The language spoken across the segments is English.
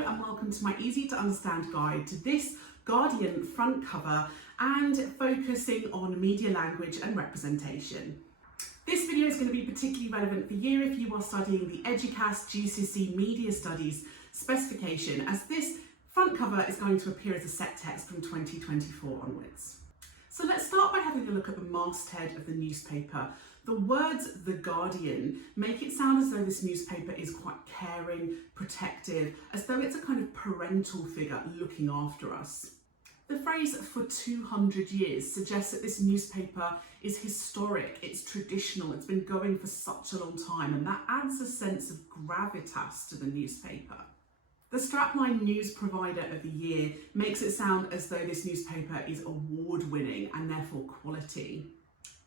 Hello and welcome to my easy to understand guide to this Guardian front cover and focusing on media language and representation. This video is going to be particularly relevant for you if you are studying the Eduqas GCSE Media Studies specification, as this front cover is going to appear as a set text from 2024 onwards. So let's start by having a look at the masthead of the newspaper. The words "The Guardian" make it sound as though this newspaper is quite caring, protective, as though it's a kind of parental figure looking after us. The phrase "for 200 years" suggests that this newspaper is historic, it's traditional, it's been going for such a long time, and that adds a sense of gravitas to the newspaper. The strapline News Provider of the Year makes it sound as though this newspaper is award-winning and therefore quality.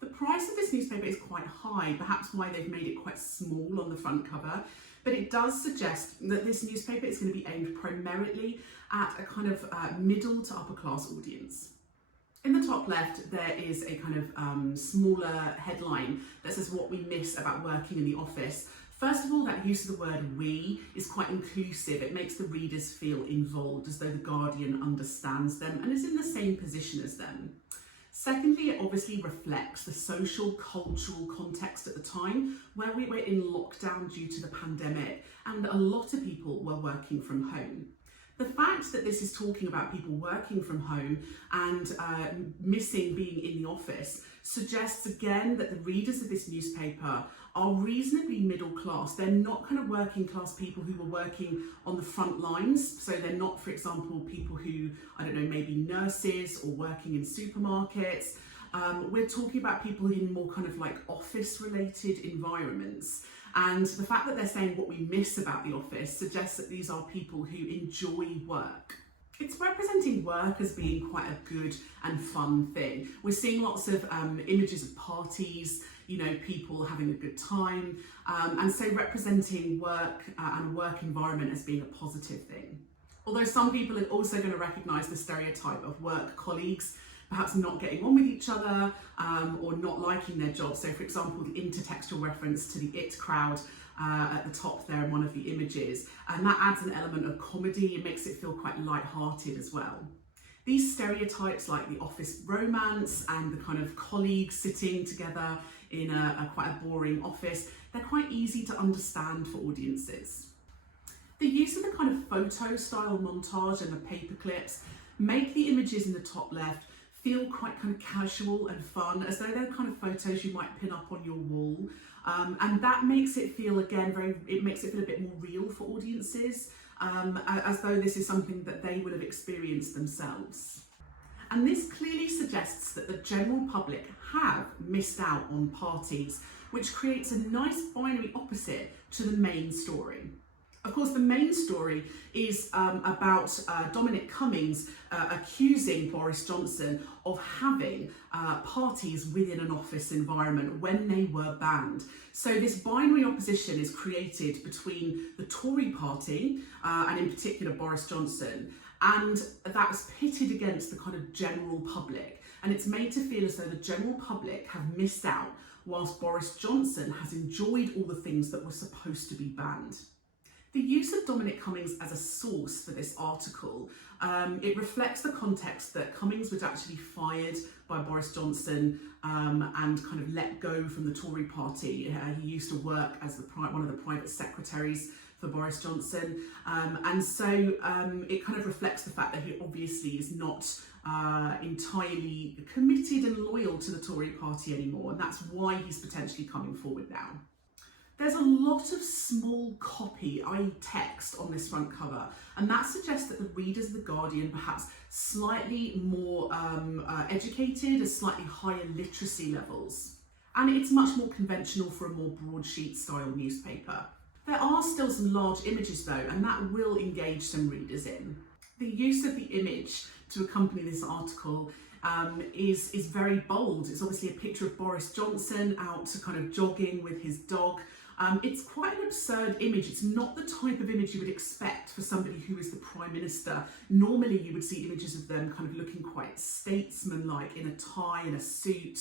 The price of this newspaper is quite high, perhaps why they've made it quite small on the front cover, but it does suggest that this newspaper is going to be aimed primarily at a kind of middle to upper class audience. In the top left, there is a kind of smaller headline that says what we miss about working in the office. First of all, that use of the word "we" is quite inclusive. It makes the readers feel involved, as though the Guardian understands them and is in the same position as them. Secondly, it obviously reflects the social, cultural context at the time, where we were in lockdown due to the pandemic and a lot of people were working from home. The fact that this is talking about people working from home and missing being in the office suggests again that the readers of this newspaper are reasonably middle class. They're not kind of working class people who were working on the front lines. So they're not, for example, people who, I don't know, maybe nurses or working in supermarkets. We're talking about people in more kind of like office related environments. And the fact that they're saying what we miss about the office suggests that these are people who enjoy work. It's representing work as being quite a good and fun thing. We're seeing lots of images of parties, you know, people having a good time, and so representing work and work environment as being a positive thing. Although some people are also going to recognise the stereotype of work colleagues perhaps not getting on with each other or not liking their job. So for example, the intertextual reference to the "it" crowd at the top there in one of the images, and that adds an element of comedy. It makes it feel quite light-hearted as well. These stereotypes like the office romance and the kind of colleagues sitting together in a quite a boring office, they're quite easy to understand for audiences. The use of the kind of photo style montage and the paper clips make the images in the top left feel quite kind of casual and fun, as though they're kind of photos you might pin up on your wall. And that makes it feel, again, it makes it feel a bit more real for audiences, as though this is something that they will have experienced themselves. And this clearly suggests that the general public have missed out on parties, which creates a nice binary opposite to the main story. Of course, the main story is about Dominic Cummings accusing Boris Johnson of having parties within an office environment when they were banned. So this binary opposition is created between the Tory party and in particular Boris Johnson, and that's pitted against the kind of general public. And it's made to feel as though the general public have missed out, whilst Boris Johnson has enjoyed all the things that were supposed to be banned. The use of Dominic Cummings as a source for this article, it reflects the context that Cummings was actually fired by Boris Johnson and kind of let go from the Tory party. He used to work as one of the private secretaries for Boris Johnson, and so it kind of reflects the fact that he obviously is not entirely committed and loyal to the Tory party anymore, and that's why he's potentially coming forward now. There's a lot of small copy, i.e. text, on this front cover, and that suggests that the readers of The Guardian perhaps slightly more educated, a slightly higher literacy levels. And it's much more conventional for a more broadsheet style newspaper. There are still some large images though, and that will engage some readers in. The use of the image to accompany this article is very bold. It's obviously a picture of Boris Johnson out kind of jogging with his dog. It's quite an absurd image. It's not the type of image you would expect for somebody who is the Prime Minister. Normally you would see images of them kind of looking quite statesman-like in a tie and a suit,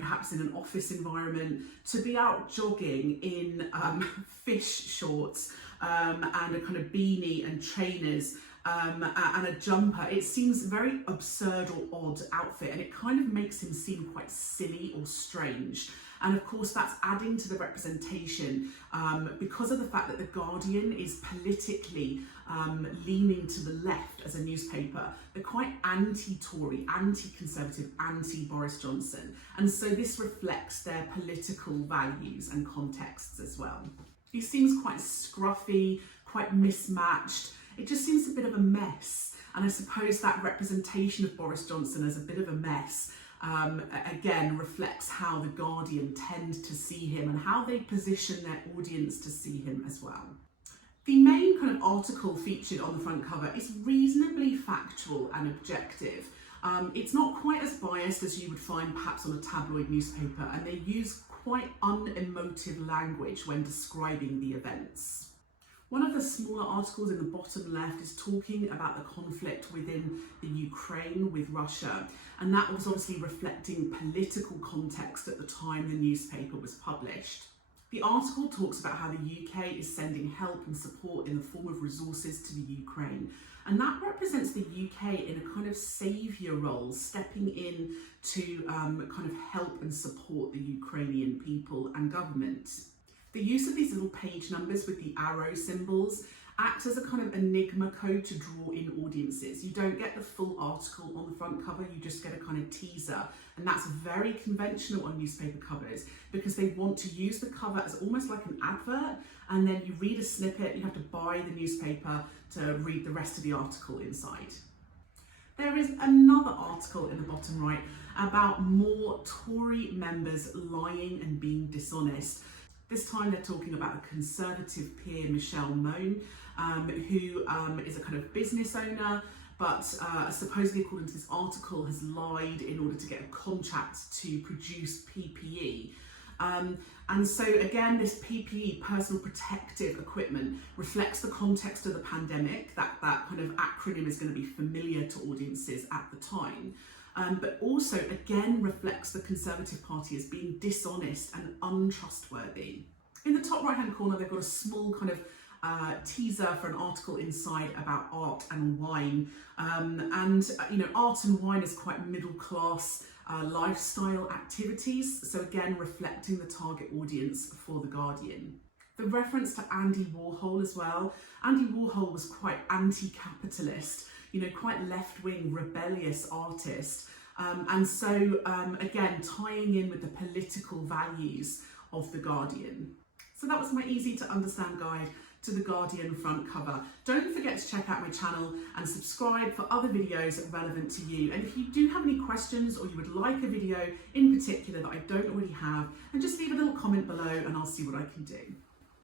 perhaps in an office environment, to be out jogging in fish shorts and a kind of beanie and trainers and a jumper. It seems a very absurd or odd outfit, and it kind of makes him seem quite silly or strange. And of course, that's adding to the representation because of the fact that The Guardian is politically leaning to the left as a newspaper. They're quite anti-Tory, anti-Conservative, anti-Boris Johnson. And so this reflects their political values and contexts as well. He seems quite scruffy, quite mismatched. It just seems a bit of a mess. And I suppose that representation of Boris Johnson as a bit of a mess again reflects how The Guardian tend to see him and how they position their audience to see him as well. The main kind of article featured on the front cover is reasonably factual and objective. It's not quite as biased as you would find perhaps on a tabloid newspaper, and they use quite unemotive language when describing the events. One of the smaller articles in the bottom left is talking about the conflict within the Ukraine with Russia, and that was obviously reflecting political context at the time the newspaper was published. The article talks about how the UK is sending help and support in the form of resources to the Ukraine, and that represents the UK in a kind of saviour role, stepping in to kind of help and support the Ukrainian people and government. The use of these little page numbers with the arrow symbols act as a kind of enigma code to draw in audiences. You don't get the full article on the front cover, you just get a kind of teaser. And that's very conventional on newspaper covers because they want to use the cover as almost like an advert, and then you read a snippet, you have to buy the newspaper to read the rest of the article inside. There is another article in the bottom right about more Tory members lying and being dishonest. This time they're talking about a Conservative peer, Michelle Mone, who is a kind of business owner, but supposedly, according to this article, has lied in order to get a contract to produce PPE. And so again, this PPE, personal protective equipment, reflects the context of the pandemic. That kind of acronym is going to be familiar to audiences at the time. But also, again, reflects the Conservative Party as being dishonest and untrustworthy. In the top right-hand corner, they've got a small kind of teaser for an article inside about art and wine. Art and wine is quite middle-class lifestyle activities. So again, reflecting the target audience for The Guardian. The reference to Andy Warhol as well. Andy Warhol was quite anti-capitalist, quite left-wing, rebellious artist. Again, tying in with the political values of The Guardian. So that was my easy to understand guide to The Guardian front cover. Don't forget to check out my channel and subscribe for other videos relevant to you. And if you do have any questions or you would like a video in particular that I don't already have, then just leave a little comment below and I'll see what I can do.